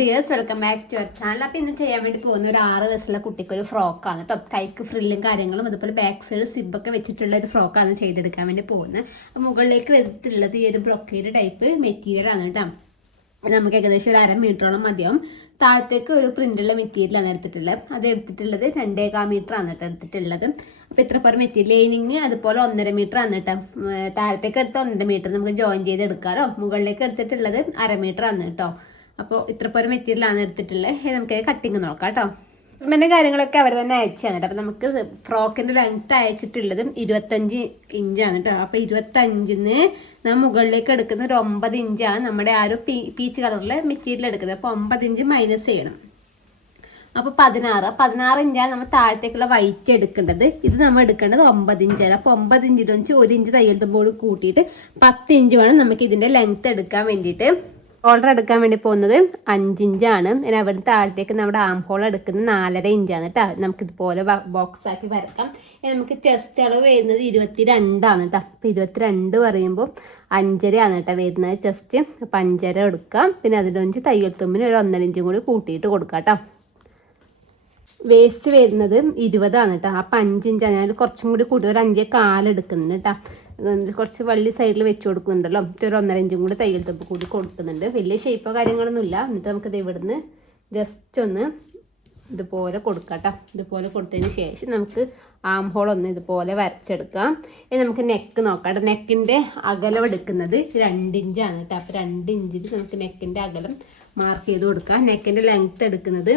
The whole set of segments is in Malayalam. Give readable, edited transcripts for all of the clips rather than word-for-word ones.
Dears welcome back to our channel. അപ്പോൾ ഇന്ന് ചെയ്യാൻ വേണ്ടി പോകുന്ന ഒരു 6 വയസ്സുള്ള കുട്ടിക്ക് ഒരു ഫ്രോക്കാണ് കേട്ടോ. കൈക്ക് ഫ്രില്ലും കാര്യങ്ങളും അതുപോലെ ബാക്ക് സൈഡ് സിബൊക്കെ വെച്ചിട്ടുള്ള ഒരു ഫ്രോക്കാണ് ചെയ്തെടുക്കാൻ വേണ്ടി പോകുന്നത്. മുകളിലേക്ക് വെച്ചിട്ടുള്ളത് ഈ ഒരു ബ്രൊക്കേഡ് ടൈപ്പ് മെറ്റീരിയൽ ആണ് കേട്ടോ. നമുക്ക് ഏകദേശം ഒരു 1/2 മീറ്ററോളം മതിയാവും. താഴത്തേക്ക് ഒരു പ്രിന്റുള്ള മെറ്റീരിയലാണ് എടുത്തിട്ടുള്ളത്. അത് എടുത്തിട്ടുള്ളത് 2.25 മീറ്റർ ആണ് കേട്ടോ എടുത്തിട്ടുള്ളത്. അപ്പോൾ ഇത്ര പേർ മെറ്റീരിയൽ ലൈനിങ് അതുപോലെ 1.5 മീറ്റർ ആണ് കേട്ടോ. താഴത്തേക്ക് എടുത്ത് 1.5 മീറ്റർ നമുക്ക് ജോയിൻ ചെയ്ത് എടുക്കാറോ. മുകളിലേക്ക് എടുത്തിട്ടുള്ളത് 1/2 മീറ്റർ ആണ് കേട്ടോ. അപ്പോൾ ഇത്ര പേർ മെറ്റീരിയലാണ് എടുത്തിട്ടുള്ളത്. നമുക്ക് കട്ടിങ് നോക്കാം കേട്ടോ. പിന്നെ കാര്യങ്ങളൊക്കെ അവർ തന്നെ അയച്ചു തന്നിട്ട്. അപ്പോൾ നമുക്ക് ഫ്രോക്കിൻ്റെ ലെങ്ത്ത് അയച്ചിട്ടുള്ളത് 25 ഇഞ്ചാണ് കേട്ടോ. അപ്പോൾ 25-ന് നാം മുകളിലേക്ക് എടുക്കുന്ന ഒരു 9 ഇഞ്ചാണ് നമ്മുടെ ആ ഒരു പീച്ച് കളറിൽ മെറ്റീരിയൽ എടുക്കുന്നത്. അപ്പോൾ 9 ഇഞ്ച് മൈനസ് ചെയ്യണം. അപ്പോൾ 16 ഇഞ്ചാണ് നമ്മൾ താഴത്തേക്കുള്ള വൈറ്റ് എടുക്കേണ്ടത്. ഇത് നമ്മൾ എടുക്കേണ്ടത് 9 ഇഞ്ചാണ്. അപ്പോൾ 9 ഇഞ്ചിൽ വെച്ച് 1 ഇഞ്ച് തയ്യൽ തുമ്പോട് കൂട്ടിയിട്ട് 10 ഇഞ്ച് വേണം നമുക്ക് ഇതിൻ്റെ ലെങ്ത്ത് എടുക്കാൻ വേണ്ടിയിട്ട്. ഷോൾഡർ എടുക്കാൻ വേണ്ടി പോകുന്നത് 5 ഇഞ്ചാണ്. ഇനി അവിടെ താഴത്തേക്ക് നമ്മുടെ ആം ഹോൾ എടുക്കുന്നത് 4.5 ഇഞ്ചാണ് കേട്ടോ. നമുക്കിതുപോലെ ബോക്സ് ആക്കി വരക്കാം. നമുക്ക് ചെസ്റ്റ് അളവ് വരുന്നത് 22 ആണ് കേട്ടോ. അപ്പോൾ 22 പറയുമ്പോൾ 5.5 ആണ് കേട്ടോ വരുന്നത് ചെസ്റ്റ്. അപ്പോൾ 5.5 എടുക്കാം. പിന്നെ അതിലൊഞ്ച് തയ്യൽ തുമ്പിന് ഒരു 1.5 ഇഞ്ചും കൂടി കൂട്ടിയിട്ട് കൊടുക്കാം കേട്ടോ. വേസ്റ്റ് വരുന്നത് 20 ആണ് കേട്ടോ. അപ്പോൾ 5 ഇഞ്ചാണ്. ഞാൻ കുറച്ചും കൂടി കൂട്ടി ഒരു 5.25 എടുക്കുന്നുണ്ട് കേട്ടോ. കുറച്ച് വള്ളി സൈഡിൽ വെച്ച് കൊടുക്കുന്നുണ്ടല്ലോ. ഒരു 1.5 ഇഞ്ചും കൂടി തയ്യൽ തുമ്പ് കൂടി കൊടുക്കുന്നുണ്ട്. വലിയ ഷേപ്പോ കാര്യങ്ങളൊന്നുമില്ല. എന്നിട്ട് നമുക്കിത് ഇവിടുന്ന് ജസ്റ്റ് ഒന്ന് ഇതുപോലെ കൊടുക്കാം കേട്ടോ. ഇതുപോലെ കൊടുത്തതിന് ശേഷം നമുക്ക് ആം ഹോൾ ഒന്ന് ഇതുപോലെ വരച്ചെടുക്കാം. ഇനി നമുക്ക് നെക്ക് നോക്കാം കേട്ടോ. നെക്കിൻ്റെ അകലം എടുക്കുന്നത് 2 ഇഞ്ചാണ് കേട്ടോ. അപ്പോൾ 2 ഇഞ്ചിൽ നമുക്ക് നെക്കിൻ്റെ അകലം മാർക്ക് ചെയ്ത് കൊടുക്കാം. നെക്കിൻ്റെ ലെങ്ത്ത് എടുക്കുന്നത്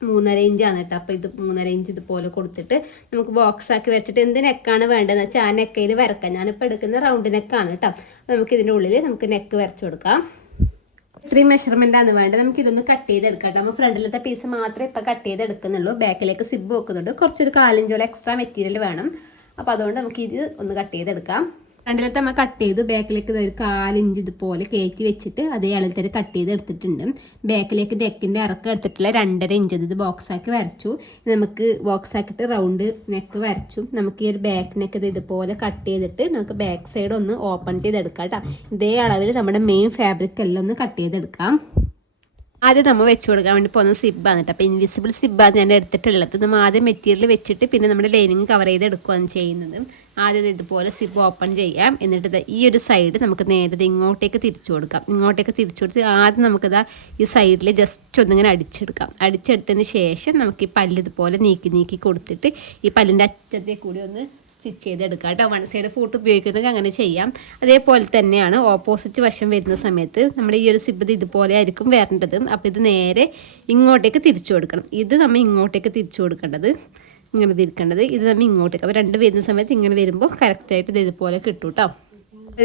3.5 ഇഞ്ചാണ് കേട്ടോ. അപ്പോൾ ഇത് 3.5 ഇഞ്ച് ഇതുപോലെ കൊടുത്തിട്ട് നമുക്ക് ബോക്സ് ആക്കി വെച്ചിട്ട് എന്ത് നെക്കാണ് വേണ്ടതെന്ന് വെച്ചാൽ ആ നെക്കയിൽ വരക്കാം. ഞാനിപ്പോൾ എടുക്കുന്ന റൗണ്ട് നെക്കാണ് കേട്ടോ. നമുക്ക് ഇതിൻ്റെ ഉള്ളിൽ നമുക്ക് നെക്ക് വരച്ചു കൊടുക്കാം. ഇത്രയും മെഷർമെൻ്റാണ് വേണ്ടത്. നമുക്ക് ഇതൊന്ന് കട്ട് ചെയ്തെടുക്കാം കേട്ടോ. നമ്മൾ ഫ്രണ്ടിലത്തെ പീസ് മാത്രമേ ഇപ്പോൾ കട്ട് ചെയ്തെടുക്കുന്നുള്ളൂ. ബാക്കിലേക്ക് സിബ് വെക്കുന്നുണ്ട്. കുറച്ചൊരു 4 ഇഞ്ചോളം എക്സ്ട്രാ മെറ്റീരിയൽ വേണം. അപ്പോൾ അതുകൊണ്ട് നമുക്ക് ഇത് ഒന്ന് കട്ട് ചെയ്തെടുക്കാം. ഫ്രണ്ടിലത്തെ നമ്മൾ കട്ട് ചെയ്തു. ബാക്കിലേക്ക് ഒരു 4 ഇഞ്ച് ഇതുപോലെ കയറ്റി വെച്ചിട്ട് അതേ അളവിൽ തന്നെ കട്ട് ചെയ്ത് എടുത്തിട്ടുണ്ട്. ബാക്കിലേക്ക് നെക്കിൻ്റെ ഇറക്കം എടുത്തിട്ടുള്ള 2.5 ഇഞ്ച് ഇത് ബോക്സ് ആക്കി വരച്ചു. നമുക്ക് ബോക്സ് ആക്കിയിട്ട് റൗണ്ട് നെക്ക് വരച്ചു. നമുക്ക് ഈ ഒരു ബാക്ക് നെക്ക് ഇത് ഇതുപോലെ കട്ട് ചെയ്തിട്ട് നമുക്ക് ബാക്ക് സൈഡ് ഒന്ന് ഓപ്പൺ ചെയ്തെടുക്കാം കേട്ടോ. ഇതേ അളവിൽ നമ്മുടെ മെയിൻ ഫാബ്രിക് എല്ലാം ഒന്ന് കട്ട് ചെയ്തെടുക്കാം. ആദ്യം നമ്മൾ വെച്ച് കൊടുക്കാൻ വേണ്ടി പോകുന്ന സിബാണ് കേട്ടോ. അപ്പോൾ ഇൻവിസിബിൾ സിബാണ് ഞാൻ എടുത്തിട്ടുള്ളത്. നമ്മൾ ആദ്യം മെറ്റീരിയൽ വെച്ചിട്ട് പിന്നെ നമ്മുടെ ലൈനിങ് കവർ ചെയ്ത് എടുക്കുകയാണ് ചെയ്യുന്നത്. ആദ്യം ഇതുപോലെ സിബ് ഓപ്പൺ ചെയ്യാം. എന്നിട്ട് ഈ ഒരു സൈഡ് നമുക്ക് നേരത്തെ ഇങ്ങോട്ടേക്ക് തിരിച്ചു കൊടുക്കാം. ഇങ്ങോട്ടേക്ക് തിരിച്ചു കൊടുത്ത് ആദ്യം നമുക്കിതാ ഈ സൈഡിൽ ജസ്റ്റ് ഒന്നിങ്ങനെ അടിച്ചെടുക്കാം. അടിച്ചെടുത്തതിന് ശേഷം നമുക്ക് ഈ പല്ല് ഇതുപോലെ നീക്കി കൊടുത്തിട്ട് ഈ പല്ലിൻ്റെ അറ്റത്തെ കൂടി ഒന്ന് സ്റ്റിച്ച് ചെയ്തെടുക്കാം കേട്ടോ. 1 സൈഡ് ഫോട്ട് ഉപയോഗിക്കുന്നത് അങ്ങനെ ചെയ്യാം. അതേപോലെ തന്നെയാണ് ഓപ്പോസിറ്റ് വശം വരുന്ന സമയത്ത് നമ്മുടെ ഈ ഒരു സിബ് ഇതുപോലെ ആയിരിക്കും വരേണ്ടത്. അപ്പോൾ ഇത് നേരെ ഇങ്ങോട്ടേക്ക് തിരിച്ചു കൊടുക്കണം. ഇത് നമ്മൾ ഇങ്ങോട്ടേക്ക് തിരിച്ചു കൊടുക്കേണ്ടത്, ഇങ്ങനെ തിരിക്കേണ്ടത്. ഇത് നമ്മൾ ഇങ്ങോട്ടേക്ക്. അപ്പോൾ 2 വരുന്ന സമയത്ത് ഇങ്ങനെ വരുമ്പോൾ കറക്റ്റായിട്ട് ഇത് ഇതുപോലെ കിട്ടും കേട്ടോ.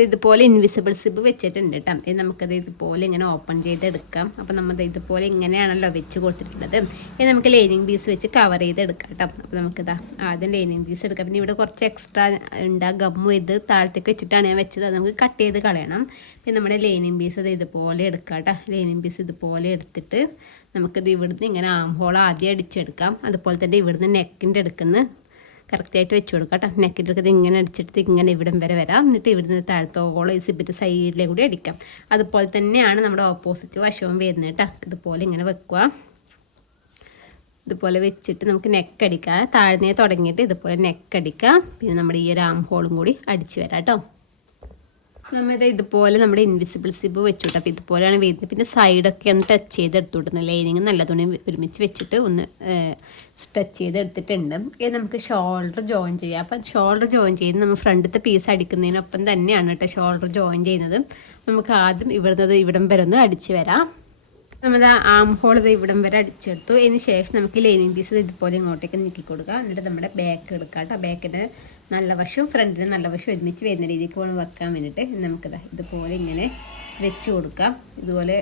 ഇതുപോലെ ഇൻവിസിബിൾ സിബ് വെച്ചിട്ടുണ്ട് കേട്ടോ. ഇത് നമുക്കത് ഇതുപോലെ ഇങ്ങനെ ഓപ്പൺ ചെയ്തെടുക്കാം. അപ്പോൾ നമ്മൾ ഇതുപോലെ ഇങ്ങനെയാണല്ലോ വെച്ച് കൊടുത്തിട്ടുള്ളത്. ഇത് നമുക്ക് ലൈനിങ് പീസ് വെച്ച് കവർ ചെയ്തെടുക്കാം കേട്ടോ. അപ്പോൾ നമുക്കിതാ ആദ്യം ലൈനിങ് പീസ് എടുക്കാം. പിന്നെ ഇവിടെ കുറച്ച് എക്സ്ട്രാ ഉണ്ടാ ഗമ്മു ഇത് താഴത്തേക്ക് വെച്ചിട്ടാണ് ഞാൻ വെച്ചത്. അത് നമുക്ക് കട്ട് ചെയ്ത് കളയണം. പിന്നെ നമ്മുടെ ലൈനിങ് പീസ് ഇത് ഇതുപോലെ എടുക്കാം കേട്ടോ. ലൈനിങ് പീസ് ഇതുപോലെ എടുത്തിട്ട് നമുക്കിത് ഇവിടുന്ന് ഇങ്ങനെ ആം ഹോൾ ആദ്യം അടിച്ചെടുക്കാം. അതുപോലെ തന്നെ ഇവിടുന്ന് നെക്കിൻ്റെ എടുക്കുന്ന കറക്റ്റായിട്ട് വെച്ച് കൊടുക്കാം കേട്ടോ. നെക്കിൻ്റെ എടുക്കുന്നത് ഇങ്ങനെ അടിച്ചെടുത്ത് ഇങ്ങനെ ഇവിടം വരെ വരാം. എന്നിട്ട് ഇവിടുന്ന് താഴത്തോളം ഈ സിബിൻ്റെ സൈഡിലെ കൂടി അടിക്കാം. അതുപോലെ തന്നെയാണ് നമ്മുടെ ഓപ്പോസിറ്റ് വശവും വരുന്നത് കേട്ടോ. ഇതുപോലെ ഇങ്ങനെ വെക്കുക. ഇതുപോലെ വെച്ചിട്ട് നമുക്ക് നെക്ക് അടിക്കാം. താഴ്ന്നേ തുടങ്ങിയിട്ട് ഇതുപോലെ നെക്ക് അടിക്കാം. പിന്നെ നമ്മുടെ ഈ ഒരു ആം ഹോളും കൂടി അടിച്ച് വരാം കേട്ടോ. നമ്മളിത് ഇതുപോലെ നമ്മുടെ ഇൻവിസിബിൾ സിബ് വെച്ചുവിട്ട്. അപ്പോൾ ഇതുപോലെയാണ് വരുന്നത്. പിന്നെ സൈഡൊക്കെ ഒന്ന് ടച്ച് ചെയ്ത് എടുത്തുവിട്ടുന്നത്. ലൈനിങ് നല്ല തുണി ഒരുമിച്ച് വെച്ചിട്ട് ഒന്ന് ടച്ച് ചെയ്ത് എടുത്തിട്ടുണ്ട്. ഇത് നമുക്ക് ഷോൾഡർ ജോയിൻ ചെയ്യാം. അപ്പം ഷോൾഡർ ജോയിൻ ചെയ്യുന്നത് നമ്മൾ ഫ്രണ്ടിലത്തെ പീസ് അടിക്കുന്നതിനൊപ്പം തന്നെയാണ് കേട്ടോ ഷോൾഡർ ജോയിൻ ചെയ്യുന്നത്. നമുക്ക് ആദ്യം ഇവിടം വരെ ഒന്ന് അടിച്ച് വരാം. നമ്മൾ ആം ഹോൾ ഇത് ഇവിടം വരെ അടിച്ചെടുത്തു. അതിന് ശേഷം നമുക്ക് ലൈനിങ് പീസ് ഇതുപോലെ ഇങ്ങോട്ടേക്ക് നീക്കി കൊടുക്കുക. എന്നിട്ട് നമ്മുടെ ബാക്ക് എടുക്കാം കേട്ടോ. ബാക്കിൻ്റെ നല്ല വശവും ഫ്രണ്ടിന് നല്ല വശവും ഒരുമിച്ച് വരുന്ന രീതിക്ക് വേണം വെക്കാൻ വേണ്ടിയിട്ട്. നമുക്കിതാ ഇതുപോലെ ഇങ്ങനെ വെച്ച് കൊടുക്കാം. ഇതുപോലെ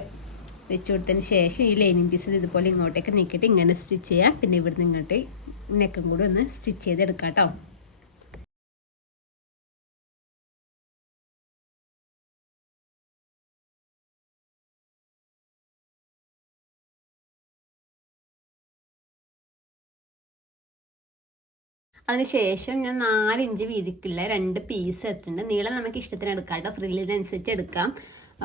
വെച്ച് കൊടുത്തതിന് ശേഷം ഈ ലൈനിങ് പീസ് ഇതുപോലെ ഇങ്ങോട്ടേക്ക് നീക്കിയിട്ട് ഇങ്ങനെ സ്റ്റിച്ച് ചെയ്യാം. പിന്നെ ഇവിടുന്ന് ഇങ്ങോട്ട് നെക്കും കൂടി ഒന്ന് സ്റ്റിച്ച് ചെയ്തെടുക്കാം കേട്ടോ. അതിനുശേഷം ഞാൻ 4 ഇഞ്ച് വീതിക്കുള്ള 2 പീസ് എടുത്തിട്ടുണ്ട്. നീളം നമുക്ക് ഇഷ്ടത്തിന് എടുക്കാം കേട്ടോ. ഫ്രില്ലിനനുസരിച്ച് എടുക്കാം.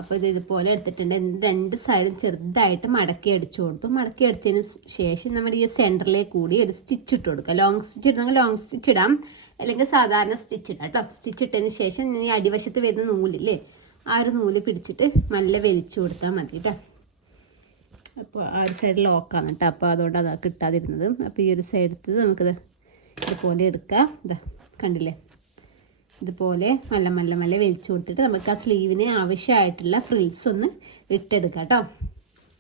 അപ്പോൾ ഇത് ഇതുപോലെ എടുത്തിട്ടുണ്ട്. രണ്ട് സൈഡും ചെറുതായിട്ട് മടക്കി അടിച്ചു കൊടുത്തു. മടക്കി അടിച്ചതിന് ശേഷം നമ്മുടെ ഈ സെൻറ്ററിലേക്ക് കൂടി ഒരു സ്റ്റിച്ച് ഇട്ട് കൊടുക്കുക. ലോങ് സ്റ്റിച്ച് ഇടണമെങ്കിൽ ലോങ് സ്റ്റിച്ച് ഇടാം, അല്ലെങ്കിൽ സാധാരണ സ്റ്റിച്ച് ഇടാം കേട്ടോ. സ്റ്റിച്ച് ഇട്ടതിന് ശേഷം ഈ അടിവശത്ത് വരുന്ന നൂലില്ലേ, ആ ഒരു നൂല് പിടിച്ചിട്ട് നല്ല വലിച്ചു കൊടുത്താൽ മതി കേട്ടോ. അപ്പോൾ ആ ഒരു സൈഡ് ലോക്കാണ് കേട്ടോ, അപ്പോൾ അതുകൊണ്ട് അതാ കിട്ടാതിരുന്നത്. അപ്പോൾ ഈ ഒരു സൈഡത്ത് നമുക്കിത് ഇതുപോലെ എടുക്കാം. ഇതാ കണ്ടില്ലേ, ഇതുപോലെ മല്ല മല്ല മല്ല വലിച്ചു കൊടുത്തിട്ട് നമുക്ക് ആ സ്ലീവിന് ആവശ്യമായിട്ടുള്ള ഫ്രിൽസ് ഒന്ന് ഇട്ടെടുക്കാം കേട്ടോ.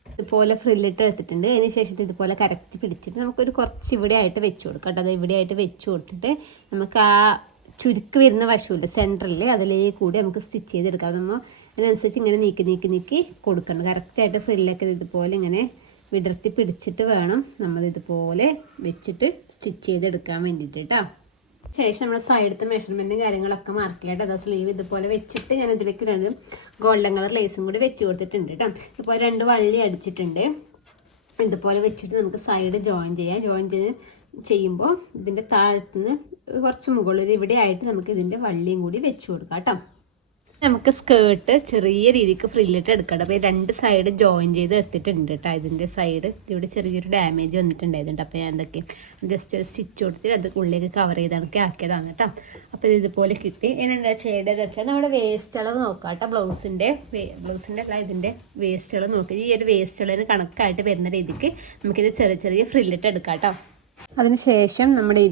ഇതുപോലെ ഫ്രില്ലിട്ട് എടുത്തിട്ടുണ്ട്. അതിന് ശേഷം ഇതുപോലെ കറക്റ്റ് പിടിച്ചിട്ട് നമുക്കൊരു കുറച്ച് ഇവിടെ ആയിട്ട് വെച്ച് കൊടുക്കാം കേട്ടോ. അത് ഇവിടെ ആയിട്ട് വെച്ച് കൊടുത്തിട്ട് നമുക്ക് ആ ചുരുക്ക് വരുന്ന വശമില്ല സെൻറ്ററിൽ, അതിലേക്ക് കൂടി നമുക്ക് സ്റ്റിച്ച് ചെയ്തെടുക്കാം. നമ്മൾ അതിനനുസരിച്ച് ഇങ്ങനെ നീക്കി കൊടുക്കണം. കറക്റ്റായിട്ട് ഫ്രില്ലൊക്കെ ഇതുപോലെ ഇങ്ങനെ വിടർത്തി പിടിച്ചിട്ട് വേണം നമ്മൾ ഇതുപോലെ വെച്ചിട്ട് സ്റ്റിച്ച് ചെയ്തെടുക്കാൻ വേണ്ടിയിട്ട് കേട്ടോ. ശേഷം നമ്മൾ സൈഡത്തെ മെഷർമെൻറ്റും കാര്യങ്ങളൊക്കെ മാർക്ക് ചെയ്യാം. അതാ സ്ലീവ് ഇതുപോലെ വെച്ചിട്ട് ഞാൻ ഇതിലേക്ക് 2 ഗോൾഡൻ കളർ ലേസും കൂടി വെച്ച് കൊടുത്തിട്ടുണ്ട് കേട്ടോ. ഇതുപോലെ 2 വള്ളി അടിച്ചിട്ടുണ്ട്. ഇതുപോലെ വെച്ചിട്ട് നമുക്ക് സൈഡ് ജോയിൻ ചെയ്യാം. ജോയിൻ ചെയ്യുമ്പോൾ ഇതിൻ്റെ താഴത്തുനിന്ന് കുറച്ച് മുകളിൽ ഇവിടെ ആയിട്ട് നമുക്ക് ഇതിൻ്റെ വള്ളിയും കൂടി വെച്ച് കൊടുക്കാം കേട്ടോ. നമുക്ക് സ്കേർട്ട് ചെറിയ രീതിക്ക് ഫ്രില്ലിട്ട് എടുക്കണം. അപ്പോൾ 2 സൈഡ് ജോയിൻ ചെയ്ത് എടുത്തിട്ടുണ്ട് കേട്ടോ. ഇതിൻ്റെ സൈഡ് ഇവിടെ ചെറിയൊരു ഡാമേജ് വന്നിട്ടുണ്ടായിരുന്നു. അപ്പോൾ ഞാൻ എന്തൊക്കെ ജസ്റ്റ് ഒരു സ്റ്റിച്ച് കൊടുത്തിട്ട് അത് ഉള്ളിലേക്ക് കവർ ചെയ്ത് ആക്കിയതാണ് കേട്ടോ. അപ്പോൾ ഇത് ഇതുപോലെ കിട്ടി. ഇനി എന്താ ചെയ്യേണ്ടതെന്ന് വെച്ചാൽ നമ്മുടെ വേസ്റ്റ് അളവ് നോക്കാം കേട്ടോ. ബ്ലൗസിൻ്റെ അല്ല, ഇതിൻ്റെ വേസ്റ്റ് അളവ് നോക്കി ഈ ഒരു വേസ്റ്റ് അളവിന് കണക്കായിട്ട് വരുന്ന രീതിക്ക് നമുക്കിത് ചെറിയ ഫ്രില്ലിട്ട് എടുക്കാം കേട്ടോ. അതിന് ശേഷം നമ്മുടെ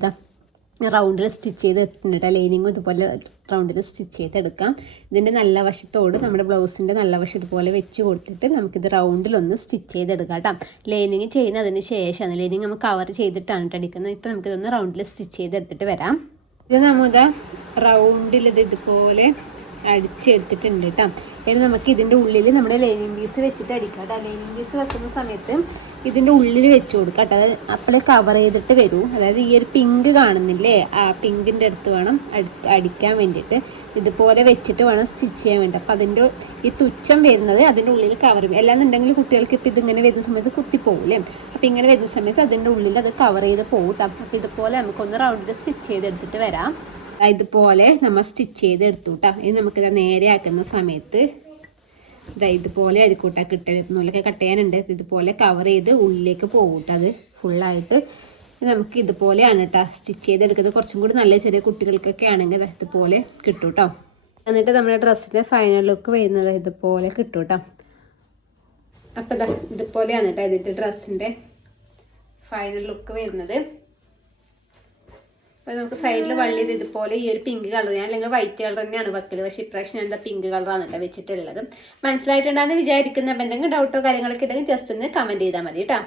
റൗണ്ടിൽ സ്റ്റിച്ച് ചെയ്ത് എടുത്തിട്ടുണ്ട്. ലൈനിങ്ങും ഇതുപോലെ റൗണ്ടിൽ സ്റ്റിച്ച് ചെയ്തെടുക്കാം. ഇതിൻ്റെ നല്ല വശത്തോട് നമ്മുടെ ബ്ലൗസിൻ്റെ നല്ല വശം ഇതുപോലെ വെച്ച് കൊടുത്തിട്ട് നമുക്കിത് റൗണ്ടിലൊന്ന് സ്റ്റിച്ച് ചെയ്തെടുക്കാം കേട്ടോ. ലൈനിങ് ചെയ്യുന്നതിന് ശേഷമാണ്, ലൈനിങ് നമുക്ക് കവർ ചെയ്തിട്ടാണ് അടിക്കുന്നത്. ഇപ്പോൾ നമുക്കിതൊന്ന് റൗണ്ടിൽ സ്റ്റിച്ച് ചെയ്തെടുത്തിട്ട് വരാം. ഇത് നമുക്ക് റൗണ്ടിൽ ഇതുപോലെ അടിച്ചെടുത്തിട്ടുണ്ട് കേട്ടോ. ഇനി നമുക്ക് ഇതിൻ്റെ ഉള്ളിൽ നമ്മുടെ ലൈനിങ് പീസ് വെച്ചിട്ട് അടിക്കാം കേട്ടോ. ലൈനിങ് പീസ് വെക്കുന്ന സമയത്ത് ഇതിൻ്റെ ഉള്ളിൽ വെച്ച് കൊടുക്കാം കേട്ടോ. അത് അപ്പോഴേ കവർ ചെയ്തിട്ട് വരൂ. അതായത് ഈ ഒരു പിങ്ക് കാണുന്നില്ലേ, ആ പിങ്കിൻ്റെ അടുത്ത് വേണം അടിക്കാൻ വേണ്ടിയിട്ട്. ഇതുപോലെ വെച്ചിട്ട് വേണം സ്റ്റിച്ച് ചെയ്യാൻ വേണ്ടി. അപ്പോൾ അതിൻ്റെ ഈ തുച്ഛം വരുന്നത് അതിൻ്റെ ഉള്ളിൽ കവർ ചെയ്യും. അല്ലാന്നുണ്ടെങ്കിൽ കുട്ടികൾക്ക് ഇപ്പോൾ ഇതിങ്ങനെ വരുന്ന സമയത്ത് കുത്തിപ്പോകില്ലേ. അപ്പോൾ ഇങ്ങനെ വരുന്ന സമയത്ത് അതിൻ്റെ ഉള്ളിൽ അത് കവർ ചെയ്ത് പോകും കേട്ടോ. അപ്പോൾ ഇതുപോലെ നമുക്കൊന്ന് റൗണ്ടിൽ സ്റ്റിച്ച് ചെയ്തെടുത്തിട്ട് വരാം. ഇതുപോലെ നമ്മൾ സ്റ്റിച്ച് ചെയ്തെടുത്തു കേട്ടോ. ഇനി നമുക്കിത് നേരെ ആക്കുന്ന സമയത്ത് ഇതുപോലെ അരിക്കൂട്ടാ കിട്ടുന്നൂലൊക്കെ കട്ട് ചെയ്യാനുണ്ട്. ഇതുപോലെ കവർ ചെയ്ത് ഉള്ളിലേക്ക് പോകും കേട്ടോ. അത് ഫുള്ളായിട്ട് നമുക്ക് ഇതുപോലെയാണ് കേട്ടോ സ്റ്റിച്ച് ചെയ്തെടുക്കുന്നത്. കുറച്ചും കൂടി നല്ല ചെറിയ കുട്ടികൾക്കൊക്കെ ആണെങ്കിൽ ഇതുപോലെ കിട്ടും കേട്ടോ. എന്നിട്ട് നമ്മുടെ ഡ്രസ്സിൻ്റെ ഫൈനൽ ലുക്ക് വരുന്നത് ഇതുപോലെ കിട്ടും കേട്ടോ. അപ്പോൾ ഇതുപോലെയാണ് കേട്ടോ ഇതിൻ്റെ ഡ്രസ്സിൻ്റെ ഫൈനൽ ലുക്ക് വരുന്നത്. അപ്പോൾ നമുക്ക് സൈഡിൽ വള്ളി ഇതുപോലെ ഈ ഒരു പിങ്ക് കളർ, ഞാൻ അല്ലെങ്കിൽ വൈറ്റ് കളർ തന്നെയാണ് വെക്കൽ. പക്ഷേ ഇപ്രാവശ്യം ഞാൻ എന്താ പിങ്ക് കളറാണ് കേട്ടോ വെച്ചിട്ടുള്ളത്. മനസ്സിലായിട്ടുണ്ടാകുന്ന വിചാരിക്കുന്ന എന്തെങ്കിലും ഡൗട്ടോ കാര്യങ്ങളൊക്കെ ഉണ്ടെങ്കിൽ ജസ്റ്റ് ഒന്ന് കമൻറ്റ് ചെയ്താൽ മതി കേട്ടോ.